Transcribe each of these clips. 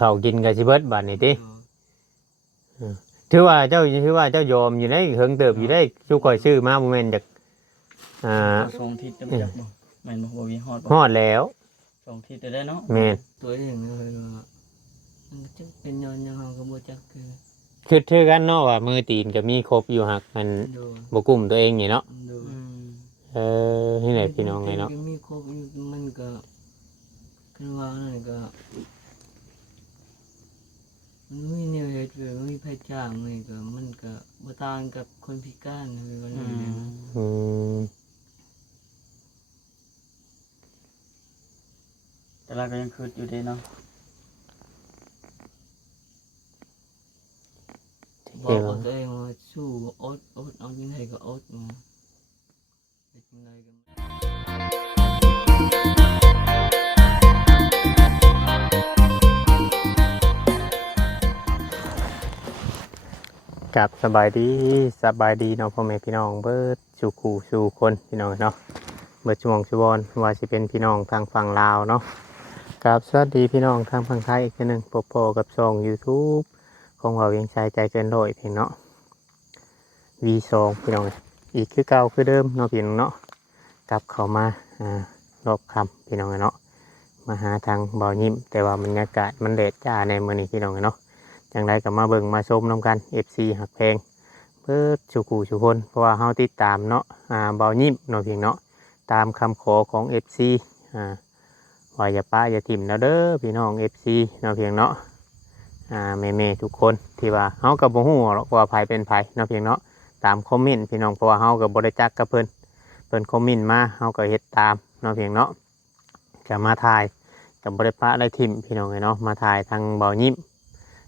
ข้าวกินก็สิเบิดบัดนี้ติถือว่าเจ้ายอมอยู่ได้เฮิงเติบอยู่ได้ชูก่อยซื้อมาบ่แม่นจากสองทิศจะมาจากบ่แม่นบ่มีฮอดบ่ ฮอดแล้วสองทิศได้เนาะแม่นตัวเองเลยว่ามันจะเป็นย้อนยังเฮาก็บ่จักคือคือถือกันเนาะว่ามือตีนก็มีครบอยู่หักมัน โดย บ่กุ้มตัวเองนี่เนาะ โดย นี่แหละพี่น้องเลยเนาะ มีครบอยู่มันก็คือว่านั่นก็มันมีแนวเฮ็ดเลยมันมีไผจ้างนี่ก็มันก็บ่ต่างกับคนพิการเลยว่านั่นแหละ อืม แต่เราก็ยังคิดอยู่เด้เนาะ บอกกับตัวเองว่าสู้อดเอาจังไดก็อดมาเฮ็ดจังไดก็กับสบายดีเนาะพ่อแม่พี่น้องเบิดสู่คู่สู่คนพี่น้องเนาะเบิดช่วงชุบอนว่าสิเป็นพี่น้องทางฝั่งลาวเนาะกับสวัสดีพี่น้องทางฝั่งไทยอีกทีหนึงพบกับช่อง YouTube ของเราเวียงชัยใจเกินร้อยเพียงเนาะ V2 พี่น้องอีกคือเก่าคือเดิมเนาะพี่น้องเนาะกลับเข้ามารอบค่ำพี่น้องเนาะมาหาทางบ่อยิ้มแต่ว่าบรรยากาศมันแดดจ้าในมื้อนี้พี่น้องเนาะจังไดก็มาเบิ่งมาชมนํกัน FC หักแพงเบิดสู่คู่สู่คนเพราะว่าเฮาติดตามเนาะบ่อยิ้มเนาะพี่เนาะตามคำขอของ FC ว่าอย่าป้าอย่าถิ่มแล้วเด้อพี่น้อง FC เนาะเพียงเนาะแม่ๆทุกคนที่ว่าเฮาก็บ่ฮู้หรอกว่าไผเป็นไผเนาะเพียงเนาะตามคอมเมนต์พี่น้องเพราะว่าเฮาก็บ่ได้จักกับเพิ่นคอมเมนต์มาเฮาก็เฮ็ดตามเนาะเพียงเนาะก็มาถ่ายก็บ่ได้ปะได้ถิ่มพี่น้องเนาะมาถ่ายทางเบายิ้ม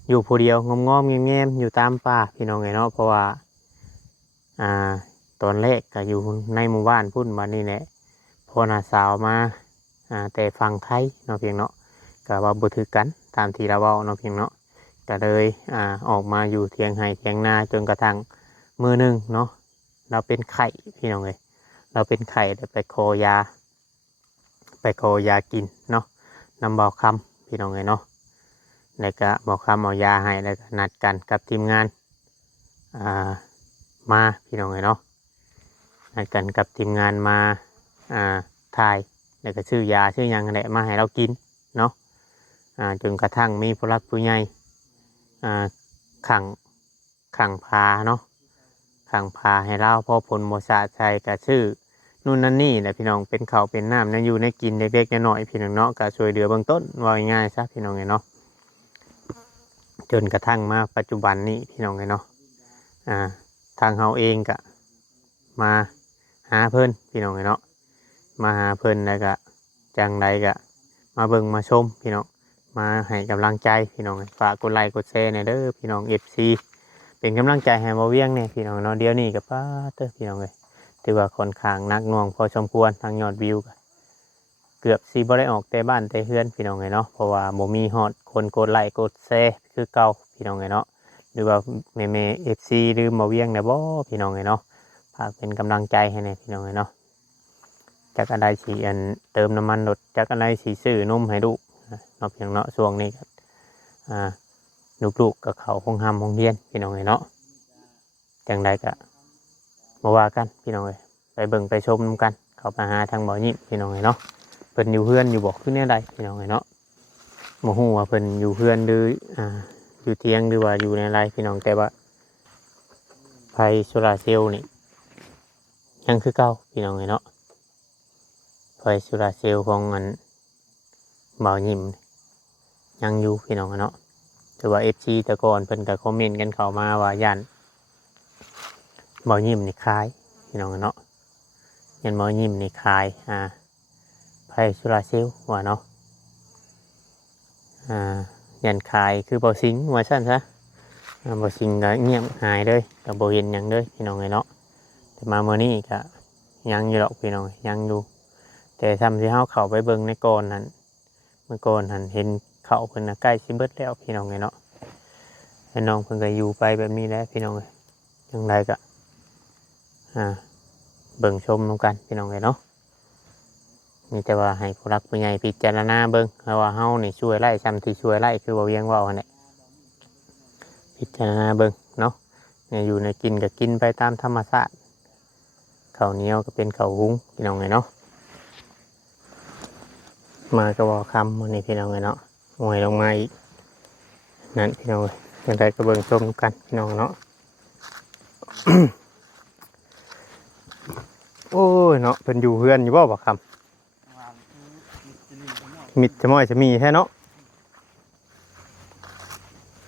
อยู่ผู้เดียวงอมๆแง้มๆอยู่ตามป่าพี่น้องเนาะเพราะว่าตอนแรกก็อยู่ในหมู่บ้านพุ่นบัดนี้แหละพอน้าสาวมาแต่ฝั่งไทยเนาะเพียงเนาะก็ว่าบ่ถือกันตามที่เราเว้าเนาะเพียงเนาะก็เลยออกมาอยู่เถียงไร่เถียงนาจนกระทั่งมือหนึ่งเนาะเราเป็นไข่พี่น้องเลยเราเป็นไข่ไปขอยากินเนาะนำเบาคำพี่น้องเลยเนาะแล้วก็เบาคำเอายาให้แล้วก็นัดกันกับทีมงานมาพี่น้องเลยเนาะนัดกันกับทีมงานมาถ่ายแล้วก็ชื่อยาชื่อยังแหละมาให้เรากินเนาะจนกระทั่งมีผู้รักผู้ใหญ่ขังพาเนาะขังพาให้เล่าพ่อผลโมซาชัยกับชื่อนู่นนั่นนี่แหละพี่น้องเป็นเขาเป็นน้ำนั่นอยู่ในกินเล็กๆน้อยๆพี่น้องเนาะก็ช่วยเหลือเบื้องต้นว่าง่ายๆซะพี่น้องเนาะจนกระทั่งมาปัจจุบันนี้พี่น้องเนาะทางเฮาเองก็มาหาเพิ่นพี่น้องเนาะมาหาเพิ่นแล้วก็จังใดก็มาเบิ่งมาชมพี่น้องมาให้กำลังใจพี่น้องฝากกดไลค์กดแชร์ในเด้อพี่น้อง FC เป็นกำลังใจให้บ่เวียงเนี่ยพี่น้องเนาะเดี๋ยวนี้กับป้าเด้อพี่น้องเลยถือว่าค่อนข้างนักหน่วงพอสมควรทางยอดวิวเกือบสิบ่ได้ออกแต่บ้านแต่เฮือนพี่น้องเลยเนาะเพราะว่าบ่มีฮอดคนกดไลค์กดแชร์คือเก่าพี่น้องเลยเนาะหรือว่าแม่ FC หรือบ่เวียงเนี่ยบ่พี่น้องเลยเนาะฝากเป็นกำลังใจให้ในพี่น้องเลยเนาะจักอันใดสิเติมน้ำมันรถจักอันใดสิซื้อนมให้ลูกเนาะเพียงเนาะช่วงนี้ก็ลูกๆกับเขาคงห้ามคงเรียนพี่น้องเลยเนาะจังใดก็มาว่ากันพี่น้องเลยไปเบิ่งไปชมกันเขามาหาทางบ่อยิ้มพี่น้องเลยเนาะเพิ่นอยู่เพื่อนอยู่บอกขึ้นเนี่ยใดพี่น้องเลยเนาะโมโหว่าเพิ่นอยู่เพื่อนหรืออยู่เทียงหรือว่าอยู่ในไรพี่น้องแต่ว่าไฟโซลาร์เซลล์นี่ยังคือเก่าพี่น้องเลยเนาะไฟโซลาร์เซลล์ของบ่อยิ้มยังอยู่พี่น้องเนาะแต่ว่า FC แต่ก่อนเพิ่นก็คอมเมนต์กันเข้ามาว่ายันบ่อยิ้มนี่คลายพี่น้องเนาะยันบ่อยิ้มนี่คลายไฟโซลาร์เซลล์ว่าเนาะยันคลายคือบ่อสิงว่าซั่นซะบ่อสิงก็เงียบหายเลยก็บ่เห็นหยังเลยพี่น้องเนาะแต่มามื้อนี้ก็ยังอยู่หรอกพี่น้องยังอยู่แต่ทำที่เฮาเข้าไปเบิ่งในก่อนนั้นเมื่อก่อนหันเห็นเขาเพิ่นใกล้สิเบิดแล้วพี่น้องเนาะให้น้องเพิ่นก็อยู่ไปแบบนี้แหละพี่น้องจังไดก็เบิ่งชมนำกันพี่น้องเนาะ มีแต่ว่าให้ผู้รักผู้ใหญ่พิจารณาเบิ่งเพราะว่าเฮานี่ช่วยไล่ซ้ำที่ช่วยไล่คือบ่เวียงเว้าหั่นแหละพิจารณาเบิ่งเนาะเนี่ยอยู่ในกินก็กินไปตามธรรมชาติข้าวเหนียวก็เป็นข้าวหุงพี่น้องไงเนาะมาก็บ่คำมื้อนี้พี่น้องไงเนาะหวยลงมาอีกนั่นพี่น้องจังไดก็เบิ่งชมกันพี่น้องเนาะ โอ้ยเนาะเพิ่นอยู่เฮือนอยู่บ่คำมิดจะม้อยจะมีแท้เนาะ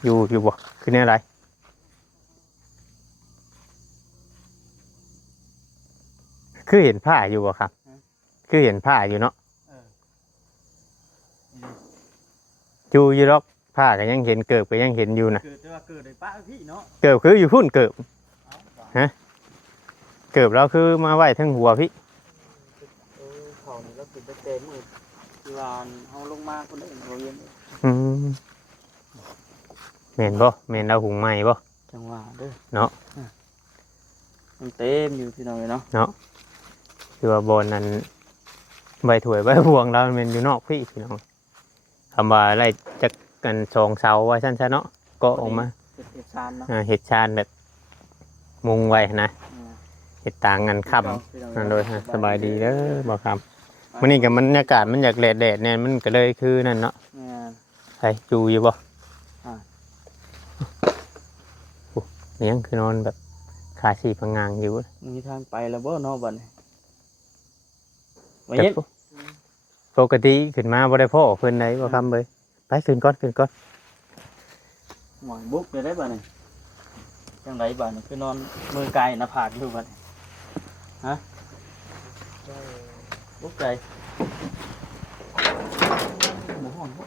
อยู่บ่คือแนวใดคือเห็นผ้าอยู่บ่ครับคือเห็นผ้าอยู่เนาะอยู่หรอกผ้าก็ยังเห็นเกิบก็ยังเห็นอยู่นะ เกิดแต่ว่าเกิดในป้าพี่เนาะ เกิบคืออยู่พุ่นเกิบเกิบแล้วคือมาไว้ทั้งหัวพี่ เขานี่แล้วกินแต่เต็มมือที่ว่าเฮาลงมาคนอื่นบ่เวียน อืมแม่นบ่แม่นเอาหุงใหม่บ่ จังหวะเด้อ เนาะ มันเต็มอยู่พี่น้องเนาะ เนาะคือว่าบนนั้นใบถวยใบพวงแล้วมันอยู่นอกพี่น้องคำว่าอะไรจะกันสองเสาไว้สั้นๆเนาะก็ออกมา เฮ็ดชานเนาะ เห็ดชานแบบมุงไว้นะเห็ดต่างกันค่ำนั่นโดยสบายดีเด้อบอกคำวันนี้กับบรรยากาศมันอยากแดดเนี่ยมันก็เลยคือนั่นเนาะใช่จูอยู่บ่เนี่ยคือนอนแบบขาชีพังงางอยู่ มีทางไปแล้วบ่เนาะบัดนี้บ่ แต่ เฮ็ด ปกติขึ้นมาบ่ได้พ่อเพิ่นไหนบ่คำเลยไปขึ้นก่อน หมอยบุกไปได้บัดนี้จังไดบัดนี้คือนอนมือไกลหน้าผากอยู่บัดนี้ฮะบุกไกลบ่ฮ้อนบ่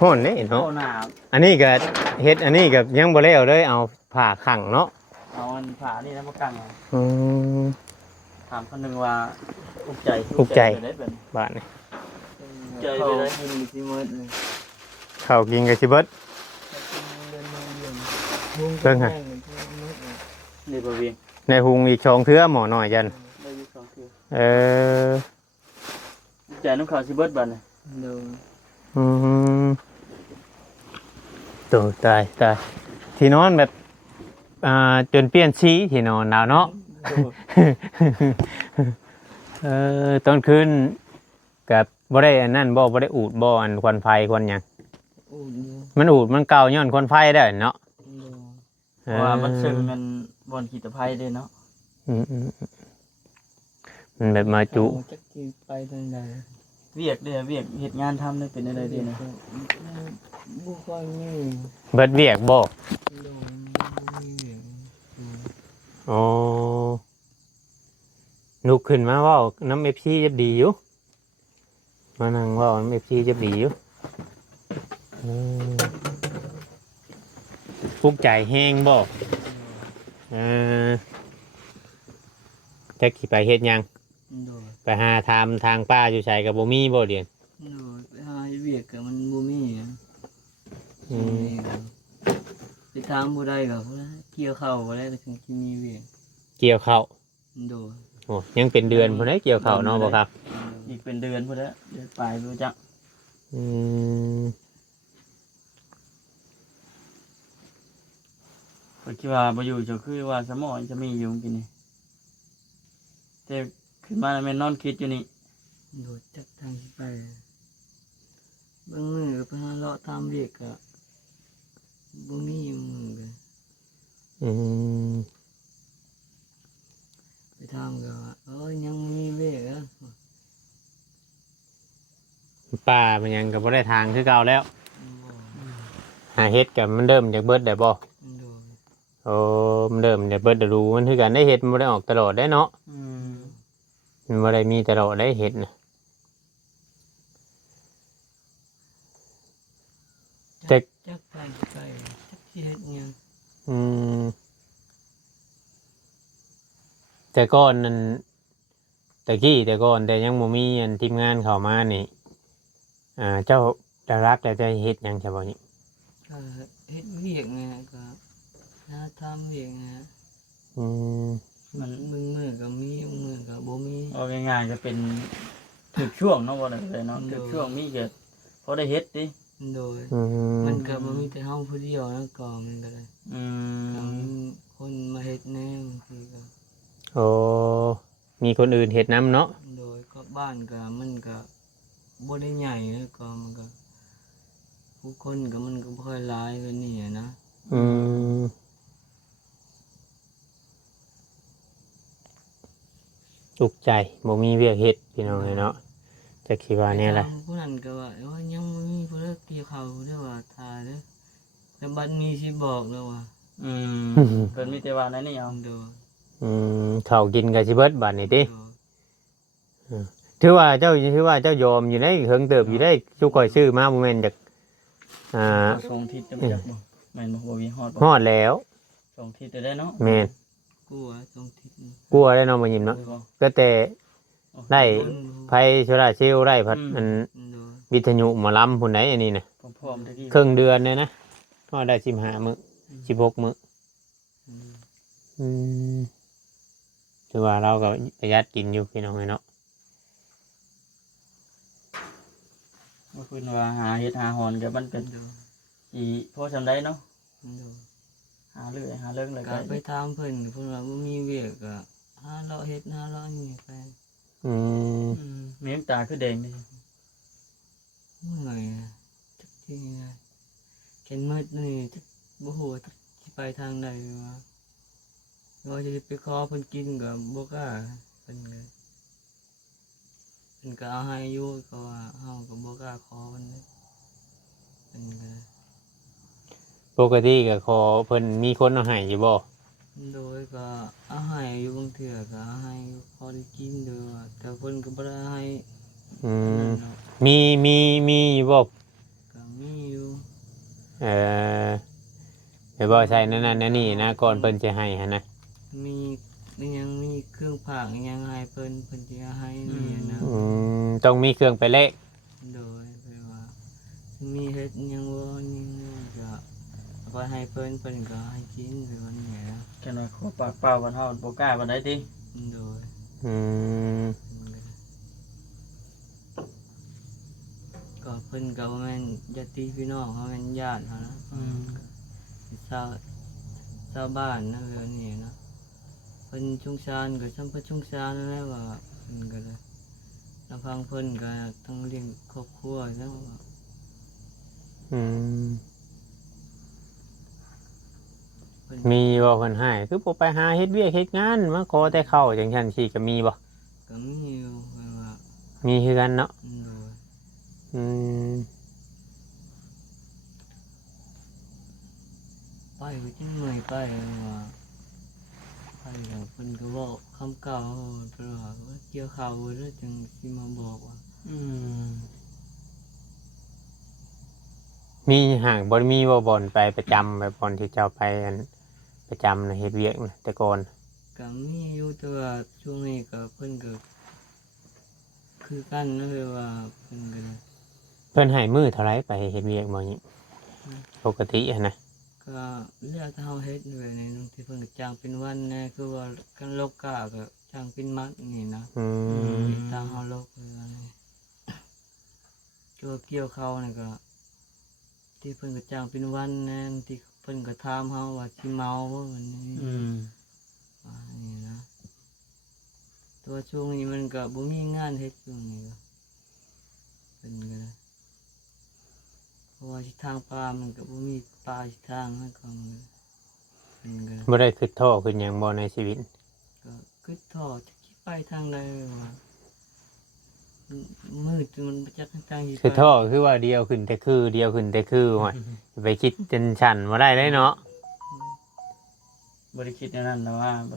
ฮ้อนนี่เนาะ โอ้หนาว อันนี้ก็เฮ็ดอันนี้ก็ยังบ่แล้วเลยเอาผ้าขังเนาะ เอาอันผานี่นะมากั้ง อืม ถามคนหนึงว่าอุกใจ อุกใจ ไปได้บัดนี้ บ้านนี่ ใจไปได้กินสิมื้อนึง ข้าวกินกับสิเบิด เบิ่งฮะ นี่บ่เวียง ในหุงอีก2เทื่อหมอน้อยจัน ได้อยู่2เทื่อ เออ อุกใจน้ำขาวสิเบิดบัดนี้ อืมตัวตายที่นอนแบบจนเปลี่ยนสีที่นอนดาวเนาะ ตอนคืนกับบ่ได้อันนั้นบ่ได้อูดบ่อันควันไฟควันหยังมันอูดมันเก่าย้อนควันไฟได้เนาะ เพราะว่ามันซึ่งมันบ่อนขีตภัยเด้เนาะ อืมมันแบบมาจุ จักสิไปทางใด เวียกเด้อเวียกเฮ็ดงานทำได้เป็นอะไรเด้นะ บ่ค่อยมี เบิดเวียกบ่ โดยบ่มีเวียง อ๋อลุกขึ้นมาเว้าน้ำ FC จะดีอยู่มานั่งเว้าน้ำ FC จะดีอยู่ปลุกใจแห้งบ่จักสิไปเฮ็ดหยัง โดย ไปหาทำทางป้าอยู่ใส่กับบ่มีบ่เดียน โดยไปหาเวียกก็มันบ่มีอะ อืม ไปถามบ่ได้ก็พุ่นละเกี่ยวข้าวบ่ได้ก็ถึงสิมีเวียก เกี่ยวข้าว โดย โอ้ยังเป็นเดือนพุ่นได้เกี่ยวข้าวเนาะบ่ครับ อีกเป็นเดือนพุ่นแล้วเดือนปลายรู้จัก อืม ก็คิดว่าบ่อยู่จะคือว่าสมองจะมีอยู่กินนี่แต่ขึ้นมาแล้วแม่นนอนคิดอยู่นี่ โดยจักทางสิไปบางมื้อก็ไปหาเลาะตามเวียกก็บ่มีมื้อก็ อืม ไปถามก็ว่ายังมีเวียกอ่ะ ป้ามันยังก็บ่ได้ทางคือเก่าแล้ว หาเฮ็ดกับมันเริ่มจากเบิดได้บ่ โดย โอ้มันเริ่มจากเบิดได้รู้มันคือกันได้เฮ็ดมันบ่ได้ออกตลอดได้เนาะมันบ่ได้มีตลอดได้เฮ็ดน่ะ จักไปจักสิเฮ็ดหยัง อืมแต่ก่อนนั้นแต่ก่อนแต่ยังบ่มีอันทีมงานเข้ามานี่เจ้าดารักแล้วจะเฮ็ดหยังซะบ่นี่ ก็เฮ็ดเวียกไงก็หาทำเวียกไง อืม มันมือก็มีมือก็บ่มี เอาง่ายๆจะเป็น ถึกช่วงเนาะบ่ได้เลยเนาะถึกช่วงมีก็พอได้เฮ็ดติ โดย อื มัน ม ก็บ่มีแต่เฮาผู้เดียวนะก็มันก็เลย อื ก็ ม มีคนมาเฮ็ดแนวบางทีก็ โอ้มีคนอื่นเฮ็ดน้ำเนาะ โดยก็บ้านก็มันก็บ่ได้ใหญ่นะก็มันก็ผู้คนก็มันก็บ่ค่อยหลายแบบนี้อะนะ อืมอุกใจบ่มีเวียกเฮ็ดพี่น้องเนาะจะคิดว่าเนี่ยแหละ ไปถามผู้นั้นก็ว่าโอ้ยยังบ่มีผู้เลิกเกี่ยวข้าวเด้อว่าท่าเด้อแต่บัดนี้สิบอกแล้วว่า อืมเพิ่นมีแต่ว่านั่นนี่เอา โดย ข้าวกินก็สิเบิดบัดนี้ติ โดย ถือว่าเจ้ายอมอยู่ได้เฮิงเติบอยู่ได้ทุกข่อยซื้อมาบ่แม่นจากสองทิศจะบ่จักบ่แม่นบ่บ่มีฮอด ฮ บ่ อดแล้ว สองทิศจะได้เนาะ แม่น กลัวตรงทิศนี้ กลัวได้เนาะบ่ยิ้มเนาะก็แต่ได้ คน ไผโซลาร์เซลล์ได้พัดอัน โดย วิทยุหมอลำพุ่นไหนอันนี้น่ะ พร้อมๆตะกี้ ครึ่งเดือนเนี่ยนะฮอดได้15มื้อ16มื้อ อืม อืมถือว่าเราก็ประหยัดกินอยู่พี่น้องเนาะ บ่เพิ่นว่าหาเฮ็ดหาหอนก็มันก็ โดย สิพอซำใดเนาะ โดย หาเรื่อยหาเรื่องแล้ว ก็ ก็ ไปถามเพิ่นเพิ่นว่าบ่มีเวียกก็หาเลาะเฮ็ดหาเลาะนี่ไป อืม มีน้ำตาคือแดงนี่ เมื่อยอะจักที่ไงเข็นมืดนี่จักบ่ฮู้ว่าจักสิไปทางใดว่าว่าจะไปขอเพิ่นกินก็บ่กล้าเพิ่นก็เอาให้อยู่ก็ว่าเฮาก็บ่กล้าขอเพิ่นเลยเพิ่นก็ ปกติก็ขอเพิ่นมีคนเอาให้อยู่บ่ โดยก็เอาให้อยู่บางเทื่อก็เอาให้อยู่พอได้กินเด้อแต่เพิ่นก็บ่ได้ให้ อื อัน ม นั้นเนาะ มีอยู่บ่ ก็มีอยู่ เออเดี๋ยวบ่ใช่นั่นนี่นะก่อนเพิ่นจะให้หั่นนะ มียังมีเครื่องผักยังให้เพิ่นจะให้นี่นะ ต้องมีเครื่องไปเละ โดยไปว่ามีเฮ็ดยังบ่ยังก็เอาไปให้เพิ่นก็ให้กินไปวันนี้นะ แค่ว่าขอปากเปล่ากันเฮาบ่กล้าปานใดติ โดย อืม ก็เพิ่นก็บ่แม่นญาติพี่น้องเขาแม่นญาติเขานะชาวบ้านนะแบบนี้นะเพิ่นชุงชานก็ซ้ํเพิ่นชุงชานนั่นแหละว่าเพิ่นก็เลยลำพังเพิ่นก็ต้องเลี้ยงครอบครัวแล้ว อืม เพิ่น มีบ่เพิ่นให้คือบ่ไปหาเฮ็ดเวียกเฮ็ดงานมาขอแต่ข้าวจังซั่นสิก็มีบ่ ก็มีอยู่เพิ่นว่า มีคือกันเนาะ โดย อืม ไปก็จังเมื่อยไปว่าไปแล้วเพิ่นก็เว้าคำเก่าเพิ่นว่าเกี่ยวข้าวเด้อจังสิมาบอกว่า อืม มีห่างบ่มีบ่บ่อนไปประจำแบบบ่อนที่เจ้าไปอันประจำนะเฮ็ดเวียกนะแต่ก่อน ก็มีอยู่แต่ว่าช่วงนี้ก็เพิ่นก็คือกันนะเลยว่าเพิ่นก็ เพิ่นให้มื้อเท่าไรไปเฮ็ดเวียกบ่นี่ปกติอะนะ ก็เลือกเฮาเฮ็ดด้วยในบางทีเพิ่นก็จ้างเป็นวันแน่คือว่ากันลกกาก็จ้างเป็นมัดนี่นะ อืม ทางเฮาลกเลยว่านี่เกี่ยวเขานี่ก็ที่เพิ่นก็จ้างเป็นวันแน่ที่เพิ่นก็ถามเฮาว่าสิเมาบ่วันนี้ อืม ว่านี่นะตัวช่วงนี้มันก็บ่มีงานเฮ็ดช่วงนี้ก็เป็นก็ได้เพราะว่าที่ทางป่ามันก็บ่มีป่าที่ทางมันก็เป็นก็ได้ บ่ได้คิดท้อขึ้นหยังบ่ในชีวิต ก็คือท่อจะคิดไปทางใดว่ามืดจนมันบ่จักทางสิ คือ ไป ท้อคือว่าเดียวขึ้นแต่คือเดียวขึ้นแต่คือว่าไปคิดจนฉันบ่ได้เลยเนาะ บ่ได้คิดแนวนั้นนะว่าบ่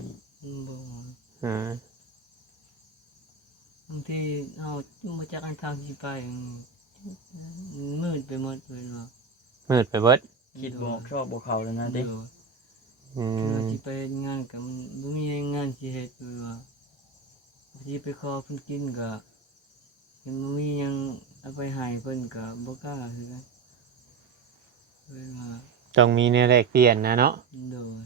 บ่ อืม บางทีเฮาบ่จักทางสิไปมืดไปหมดเลยว่า มืดไปเบิด คิดบ่ออกชอบบ่เข้าแล้วนะติ อื คือว่าม สิไปเฮ็ดงานก็มันบ่มีงานสิเฮ็ดเลยว่าสิไปขอเพิ่นกินก็ยังบ่มีหยังเอาไปให้เพิ่นก็บ่กล้าคือกันเลยว่า ต้องมีแนวแลกเปลี่ยนนะเนาะ โดย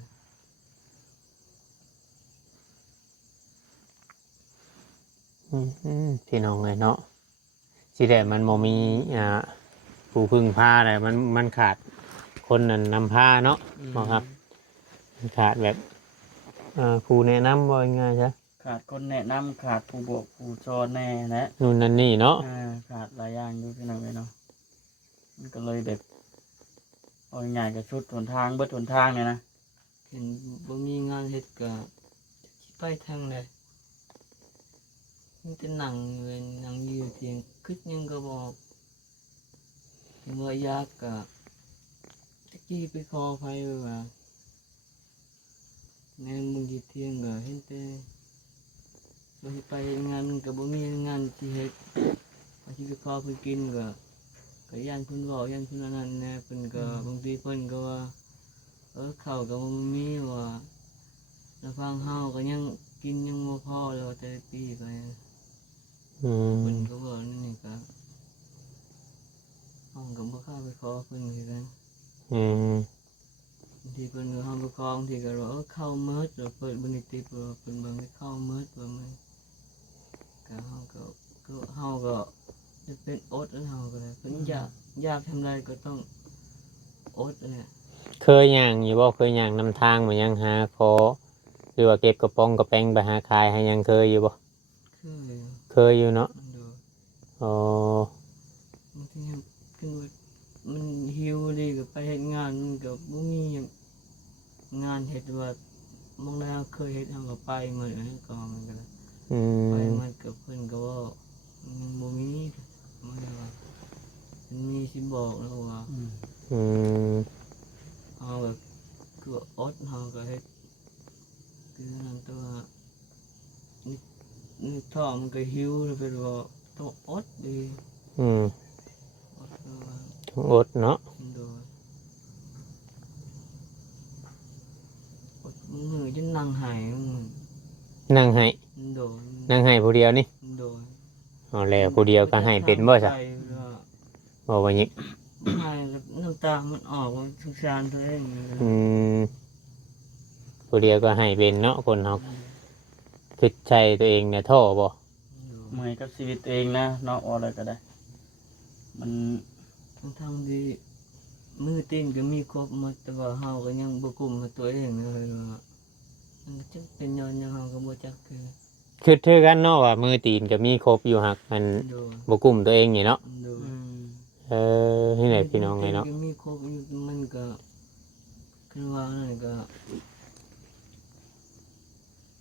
ม พี่น้องเลยเนาะสิได้มันบ่มีผู้พึ่งพาอะไรมันขาดคนนั้นนำพาเนาะบ่ครับมันขาดแบบผู้แนะนำว่าง่ายๆใช่ ขาดคนแนะนำขาดผู้บอกผู้สอนแน่นะ นู่นนั่นนี่เนาะ ขาดหลายอย่างอยู่พี่น้องเนาะมันก็เลยแบบเอาง่ายๆกับชุดหนทางเบิดหนทางเนี่ยนะ เห็นบ่มีงานเฮ็ดก็สิไปทางใดมีแต่นั่งเลยนั่งอยู่เพียงคิดหยังก็บ่ออกถึงว่ายากก็ตะกี้ไปขอไผไว้ว่าแม่มึงสิเที่ยงก็เห็นแต่ว่าสิไปเฮ็ดงานมันก็บ่มีงานที่เฮ็ดว่าสิไปขอเพิ่นกินก็ย่านเพิ่นเว้าย่านเพิ่นอันนั้นแหน่เพิ่นก็บางทีเพิ่นก็ว่าข้าวก็บ่มีว่าแล้วฟังเฮาก็ยังกินยังบ่พอแล้วแต่ละปีไป อืม เพิ่นก็ว่านี่ก็เฮาก็บ่กล้าไปขอเพิ่นคือกัน อืม บางทีเพิ่นก็เฮาไปขอบางทีก็ว่าเข้าหมดแล้วเปิดบ่ได้ติดว่าเพิ่นบ่ให้เข้าหมดว่ามันก็เฮาก็จะเป็นอดแล้วเฮาก็ได้เพิ่นอยากทำไรก็ต้องอดนั่นแหละ เคยย่างอยู่บ่เคยย่างนำทางมายังหาขอหรือว่าเก็บกระป๋องกระแป้งไปหาขายให้ยังเคยอยู่บ่ คือ เคยอยู่เนาะ มันดู อ๋อบ างทีคือว่ามันหิวดีก็ไปเฮ็ดงานมันก็บ่มีหยังงานเฮ็ดว่าบางแล้วเคยเฮ็ดเฮาก็ไปหมดนั้นก็มันก็ได้ อื ไป ม มันกับเพิ่นก็ว่ามันบ่มีมันว่ามันมีสิบอกแล้วว่า อืม เฮาก็คืออดเฮาก็เฮ็ดคือนั่นตัวนี่ท้องมันก็หิวแล้วเพิ่นว่าต้องอดดี อืม อดก็ว่า อดเนาะ โดยอดมือจนนั่งหายมือ นั่งให้ โดย นั่งให้ผู้เดียวนี่ โดย อ๋อแล้วผู้เดียวก็ให้เป็นบ่ซะ ไปว่า บ่ว่าหยิ ให้แล้วน้ำตามันออกมันสงสารตัวเอง อืมผู้เดียวก็ให้เป็นเนาะคนเฮาคิดใจตัวเองเนี่ยท้อบ่ เมื่อยกับชีวิตตัวเองนะเนาะอะไรก็ได้ มัน ทั้งที่มือตีนก็มีครบหมดแต่ว่าเฮาก็ยังบ่กลุ่มกับตัวเองเลยว่ามันจะเป็นย้อนหยังเฮาก็บ่จักคือ คิดคือกันเนาะว่ามือตีนก็มีครบอยู่หักมัน โดย บ่กลุ่มตัวเองนี่เนาะ โดย นี่แหละพี่น้องไงเนาะ ก็มีครบอยู่มันก็คือว่านั่นก็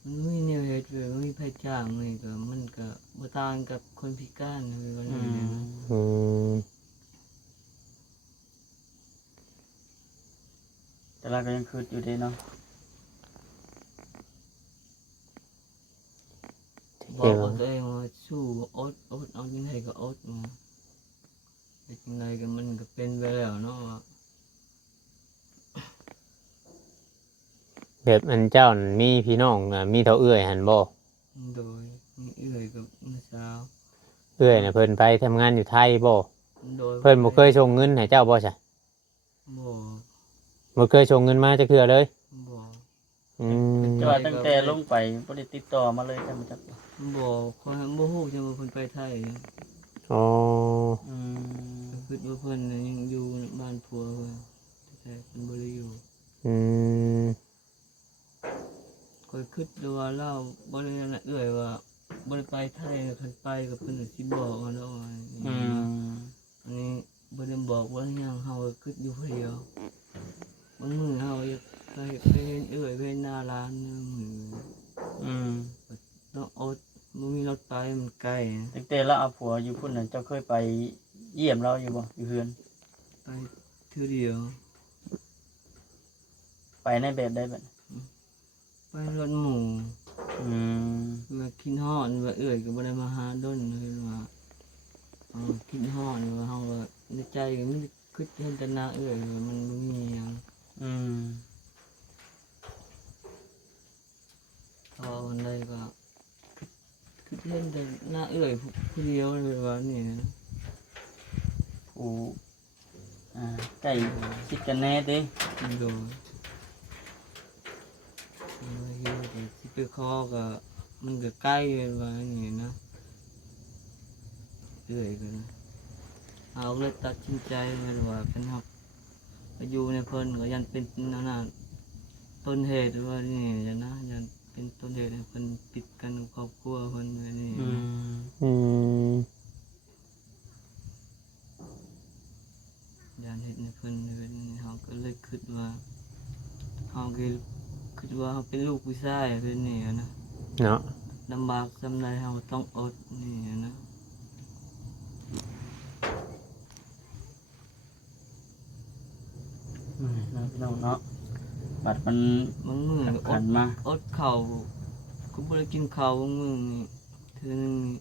มันมีแนวเฮ็ดเลยมันมีไผจ้างนี่ก็มันก็บ่ต่างกับคนพิการเลยว่านั่นนะ อืม แต่เราก็ยังคืดอยู่เด้เนาะ บอกกับตัวเองว่าสู้อดเอาจังไดก็อดมาแต่จังไดก็มันก็เป็นไปแล้วเนาะว่า แบบอันเจ้านั่นมีพี่น้องมีเท่าเอื้อยหันบ่ โดยมีเอื้อยกับน้าสาว เอื้อยน่ะเพิ่นไปทำงานอยู่ไทยบ่ โดย เพิ่นบ่เคยส่งเงินให้เจ้าบ่ซะ บ่ บ่เคยส่งเงินมาจักเทื่อเลย บ่ อืม แต่ว่าตั้งแต่ลงไปบ่ได้ติดต่อมาเลยใช่ไหมจัก บ่คนบ่ฮู้จังว่าเพิ่นไปไทย อ๋อ อืม คิดว่าเพิ่นน่ะยังอยู่บ้านผัวเพิ่นแต่เพิ่นบ่ได้อยู่ อืม ข้อยคิดดูว่าเราบ่ได้นั่นน่ะเอื้อยว่าบ่ได้ไปไทยเพิ่นไปกับเพิ่นน่ะสิบอกว่าเนาะว่า อืม อันนี้บ่ได้บอกว่าหยังเฮาก็คิดอยู่ผู้เดียวบางมื้อเฮาอยากไปเห็นเอื้อยไปเห็นหน้าร้านเนี่ยมื้อ อืม ต้องอดบ่มีรถไปมันไกล ตั้งแต่เราเอาผัวอยู่พุ่นน่ะเจ้าเคยไปเยี่ยมเราอยู่บ่อยู่เฮือน ไปเทื่อเดียว ไปในแบบใดแบบ ไปรถหมู่ อืม ว่าคิดฮอดว่าเอื้อยก็บ่ได้มาหาดนเลยว่าคิดฮอดว่าเฮาก็ในใจก็มีคิดเห็นแต่หน้าเอื้อยว่ามันบ่มีหยัง อืม พอวันใดก็คิดเห็นแต่หน้าเอื้อยผู้เดียวเลยว่านี่นะ ผู้ใกล้ชิดกันแน่เด้ โดยมาอยู่แต่สิไปขอก็มันก็ใกล้ว่านี่นะ เรื่อยกันเอาเลยตัดสินใจเลยว่าเป็นหักไปอยู่ในเพิ่นก็ยันเป็นนั่นน่ะต้นเหตุว่านี่จะนะยันเป็นต้นเหตุให้เพิ่นปิดกันกับครอบครัวเพิ่นเลยนี่ อื นะ ม อืม ยันเห็นในเพิ่นเลยนี่เขาก็เลยคิดว่าเขาก็คิดว่าเขาเป็นลูกผู้ชายเพิ่นนี่นะ เนาะ ลำบากสำไรเขาต้องอดนี่นะ นะพี่น้องเนาะบัดมัน บางมื้อก็อ ขั ด นมา อดข้าวก็บ่ได้กินข้าวบางมื้อนี่เทื่อนึงนี่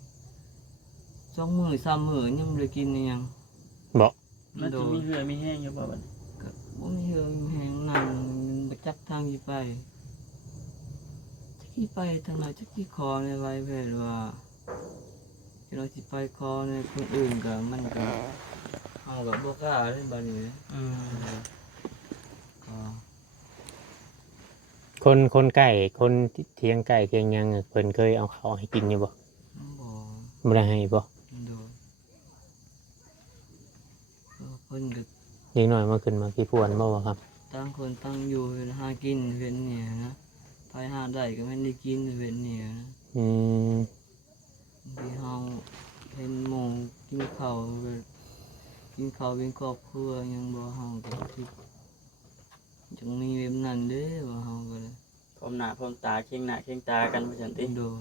2 มื้อ3 มื้อยังบ่ได้กินอิหยัง บอก มันจะมีเรือมีแห้งอยู่บ่บัดนี้ ก็บ่มีเหือมีแหงนั่งบ่จักทางสิไปจักสิไปทางไหนจักสิขอในไว้เพิ่นว่าที่เราสิไปขอในคนอื่นก็มันก็เฮาก็บ่กล้าเลยบัดนี้ อืม ก็ คนใกล้คนเทียงใกล้เทียงหยังเพิ่นเคยเอาข้าวให้กินอยู่บ่ บ่ บ่ได้ให้บ่ โดยเพิ่นก็ เด็กน้อยมาขึ้นมากี่พวนบ่วะครับ ต่างคนต่างอยู่เพิ่นหากินเพิ่นเนี่ยนะไปหาได้ก็แม่นได้กินเพิ่นเนี่ยนะ อืม บางทีเฮาเห็นหมู่กินข้าวก็กินข้าวเป็นครอบครัวยังบ่เฮาก็คิดจังมีแบบนั้นเด้ว่าเฮาก็เลย พร้อมหน้าพร้อมตาเคียงหน้าเคียงตากันว่าซั่นติ โดย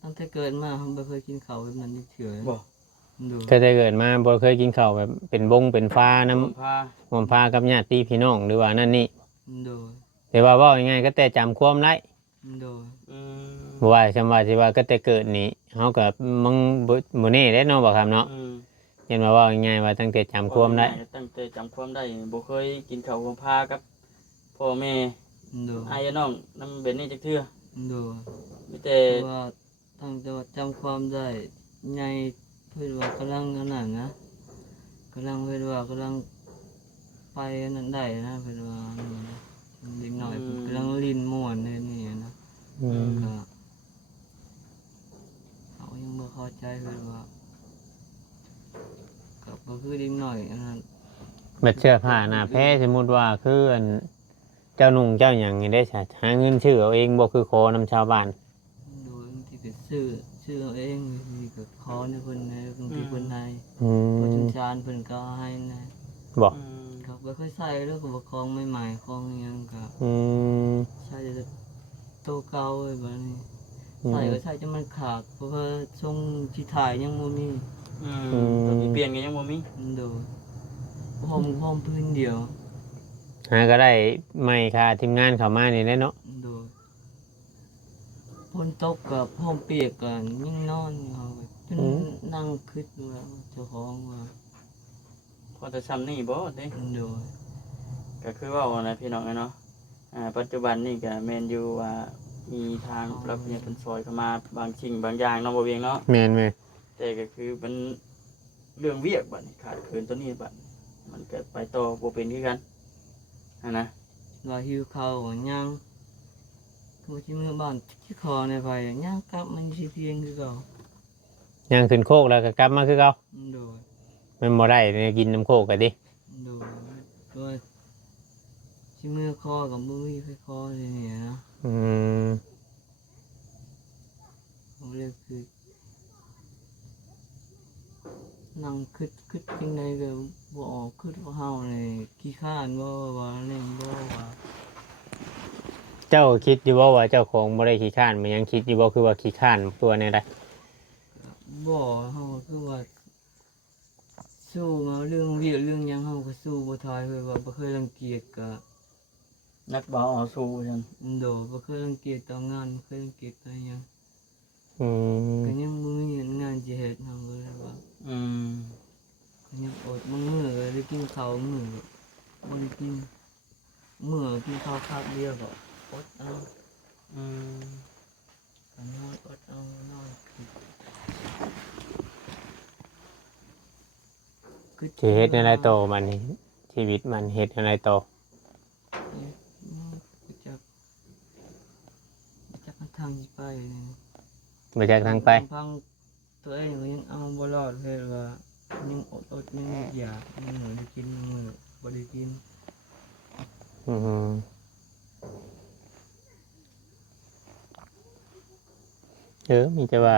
ตั้งแต่เกิดมาเฮาบ่เคยกินข้าวแบบนั้นจักเทื่อ บ่ โดย เคยได้เกิดมาบ่เคยกินข้าวแบบเป็นบงเป็นฟ้าน้ำ พา หอมพากับญาติพี่น้องหรือว่านั่นนี่ โดย แต่ว่าเว้าง่ายๆก็แต่จำความได้ โดย อืม บ่ว่าคำว่าสิว่าก็แต่เกิดนี่เฮาก็มึงบ่แน่เด้เนาะบ่ครับเนาะ อืม เห็นว่าเว้าง่ายๆว่าตั้งแต่จำความได้ ตั้งแต่จำความได้บ่เคยกินข้าวกับพากับพ่อแม่ โดย อ้ายน้องนำเป็นนี่จักเทื่อ โดย มีแต่ เพราะว่าตั้งแต่ว่าจำความได้ใหญ่เพื่อนว่ากำลังอันนั้นนะกำลังเพื่อนว่ากำลังไปอันนั้นได้นะเพื่อนว่านี่นะเด็กหน่อยเพิ่นกำลังลิ้นม่วนเลยนี่นะ อืม ก็เขายังบ่เข้าใจเพื่อนว่าก็บ่คือเด็กหน่อยอันนั้น บัดเสื้อผ้าหน้าแพ้สมมุติว่าคืออันเจ้านุ่งเจ้าหยังนี่ได้ซะหาเงินชื่อเอาเองบ่คือขอนำชาวบ้าน โดยบางทีก็ซื้อเอาเองบางทีก็ขอในเพิ่นนะบางทีเพิ่นให้ อื ผู้ ม ชุมชานเพิ่นก็ให้นะ บ่ อืม ครับบ่เคยใส่แล้วก็บ่คล้องใหม่ๆคล้องอิหยังก็ อืม ใช่แต่ตัวเก่าเลยแบบนี้ อืม ใส่ก็ใส่จนมันขาดเพราะว่าทรงที่ถ่ายยังบ่มี อืมตัวที่เปลี่ยนก็ยังบ่มี มันโดยพร้อมพื้นเดียว หาก็ได้ไม่ค่ะทีมงานเข้ามานี่แหละเนาะ โดยฝนตกกับพร้อมเปียกกันยิ่งนอนอยู่เอาจนนั่งคิดว่าเจ้าของว่า พอจะซ้ำนี่บ่เด้ โดย ก็คือว่าเอานะพี่น้องเนาะปัจจุบันนี่ก็แม่นอยู่ว่ามีทางรับเนี่ยเพิ่นซอยเข้ามาบางสิ่งบางอย่างเนาะบ่เวียงเนาะ แม่นไหม แต่ก็คือมันเรื่องเวียกบัดนี้ขาดเคินตัวนี้บัดมันก็ไปต่อบ่เป็นคือกันนะ ว่าหิวข้าวยังผู้ที่มือบ้านที่คอในไฟย่างกลับมันสิเพียงคือเก่า ย่างขึ้นโคกแล้วก็กลับมาคือเก่า โดย มันบ่ได้เนี่ยกินน้ำโคกกันดิ โดยก็ที่มือคอกับมือไฟคอเลยเนี่ยนะ อืม ผมเรียกคือนั่งคิดยังไงก็บ่ออกคิดว่าเฮาเลยขี้ข้านบ่ว่าเล่นบ่ว่า เจ้าคิดอยู่บ่ว่าเจ้าของบ่ได้ขี้ข้านมันยังคิดอยู่บ่คือว่าขี้ข้านตัวเนี่ยได้ บ่เฮาคือว่าสู้มาเรื่องเวียกเรื่องหยังเฮาก็สู้บ่ทายเลยว่าบ่เคยรังเกียจก็ นักบ่าวเอาสู้ซั่น โดบ่เคยรังเกียจต่องานบ่เคยรังเกียจต่อหยัง อืม ก็ยังบ่มีงานสิเฮ็ดเฮาก็เลยว่า อืม ก็ยังอดมื้อก็ได้กินข้าวมื้อก็บ่ได้กินมื้อกินข้าวคาบเดียวก็อดเอา อืม ก็นอนอดเอานอนคือ สิเฮ็ดอะไรโตอมันนี่ชีวิตมันเฮ็ดอะไรโตอ จักทางสิไป มาจากทางไป พัง ตัวเองก็ยังเอาบ่รอดเลยว่ายังอดยังอยากยังบ่ได้กินมื้อบ่ได้กิน อืมมีแต่ว่า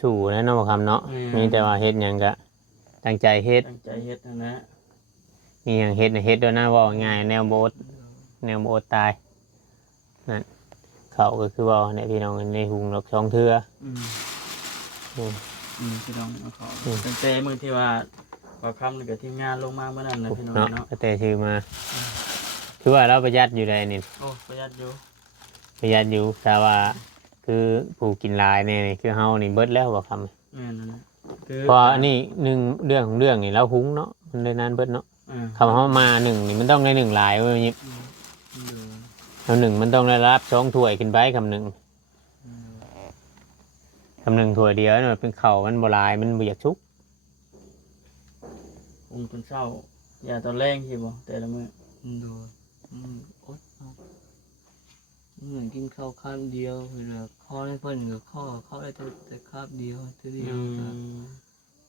สู่แล้วเนาะบ่คำเนาะมีแต่ว่าเฮ็ดหยังก็ตั้งใจเฮ็ด ตั้งใจเฮ็ดนะ มีหยังเฮ็ดน่ะเฮ็ดโดยนะเว้าง่ายแนวบ่อดตายนั่นเขาก็คือว่าเนี่ยพี่น้องในหุงดอกสองเทื่อ พี่น้องเอาขอตั้งแต่มื้อที่ว่าขอคำนึงกับทีมงานลงมาเมื่อนั้นนะพี่น้อง เนาะ เนาะ ก็แต่ชื่อมาคือว่าเราประหยัดอยู่ได้นี่ โอ้ประหยัดอยู่ ประหยัดอยู่แต่ว่าคือผู้กินหลายเนี่ยนี่คือเฮานี่เบิดแล้วบ่คำ แม่นนั่นนะคือ เพออันนี้หนึ่งเรื่องของเรื่องนี่เราหุงเนาะมันเลยนานเบิดเนาะคำเฮามาหนึ่งนี่มันต้องได้หนึ่งหลายเว้ยยิบเอาหนึ่งมันต้องได้รับสองถ้วยขึ้นไปคำหนึ่งถ้วยเดียวเนี่ยเป็นข้าวมันบ่หลายมันบ่อยากชุก องค์ตอนเช้าอย่าตอนแรงสิบ่แต่ละมื้อ ดูอดเอาเหมือนกินข้าวคาบเดียวคือข้อได้เพิ่นกับข้อได้แต่คาบเดียวทีเดียวครับ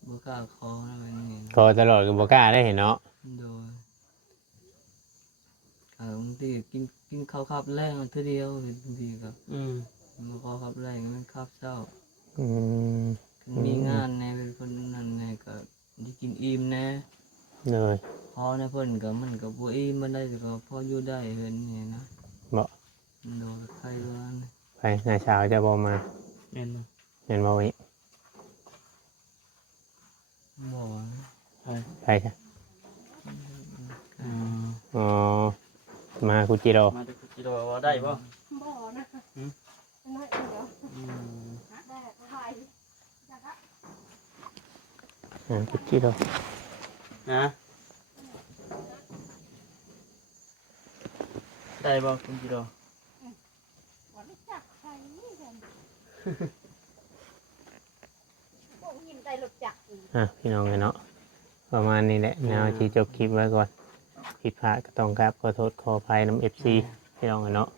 บ่กล้าคออะไรนี่ ก็ตลอดก็บ่กล้าได้เห็นเนาะ โดยบางทีกินข้าวคาบแรงทีเดียวบางทีก็บ่พอคาบแรงมันคาบเช้า อืม มีงานในเป็นคนนั้นในก็ได้กินอิ่มแน่ เลย พอในเพิ่นก็มันก็บ่อิ่มมันได้ก็พออยู่ได้เห็นนี่นะ บ่ โดยใครว่า ไปในเช้าจะบ่มา แม่นบ่ เห็นบ่วิ บ่นะ ไปใช่อ๋อมาคุจิโร่ มาแต่กุจิโร่ว่าได้บ่ บ่นะน้อยเดียวได้ไทย คุจิโร่ นะได้บ่กุจิโร่ บ่รู้จักใครกันบ่ยินได้รู้จัก พี่น้องเนาะประมาณนี้แหละแนวที่จบคลิปไว้ก่อนผิดพลาดก็ต้องครับขอโทษขออภัยน้ำ FC พี่น้องเนาะ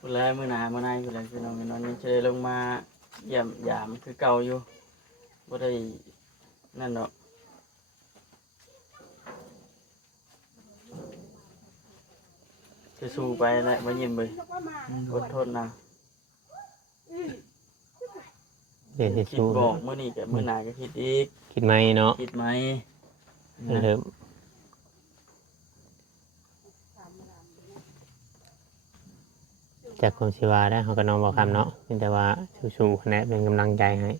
พุ่นแล้วมื้อหน้ามื้อในพุ่นแล้วพี่น้องเนาะนี่จะได้ลงมาเยี่ยมยามคือเก่าอยู่บ่ได้นั่นเนาะจะสู้ไปแหละบ่ยิ้มเว้ยอดทนนะ เดี๋ยวจะ คิด สู้ บอกมื้อนี้กับมื้อหน้าก็คิดอีก คิดไหมเนาะ คิดไหม เริ่มจากความชีวาได้เขาก็น้องบอกคำเนาะแต่ว่าสู้ๆนะเป็นกำลังใจให้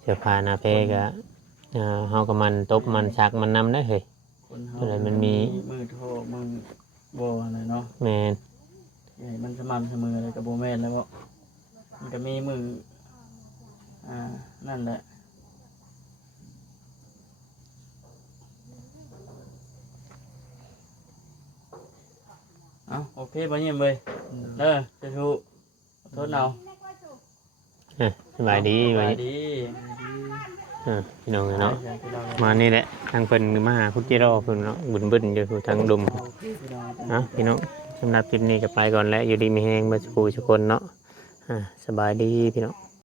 เสื้อผ้าหน้าเพก็เขาก็มันตบมันชักมันนำได้เลย คนเฮา อะไรมันมี มือโทรมือบ่อะไรเนาะ แมน ให้มันสม่ำเสมอเลยกับบ่แม่นแล้วบ่มันก็มีมือนั่นแหละโอเคบ่ยิ้มเว้ยเด้อจะถูกขอโทษเอา สบายดี ส ไว้ บายดี พี่น้องเนาะ พี่น้อง มานี่แหละทางเพิ่นมาหาคุจิโร่เพิ่นเนาะบึนๆอยู่ทางดุม พี่น้องสำหรับคลิปนี้ก็ไปก่อนแล้วอยู่ดีมีแฮงเมื่อสักครู่ทุกคนเนาะสบายดีพี่น้อง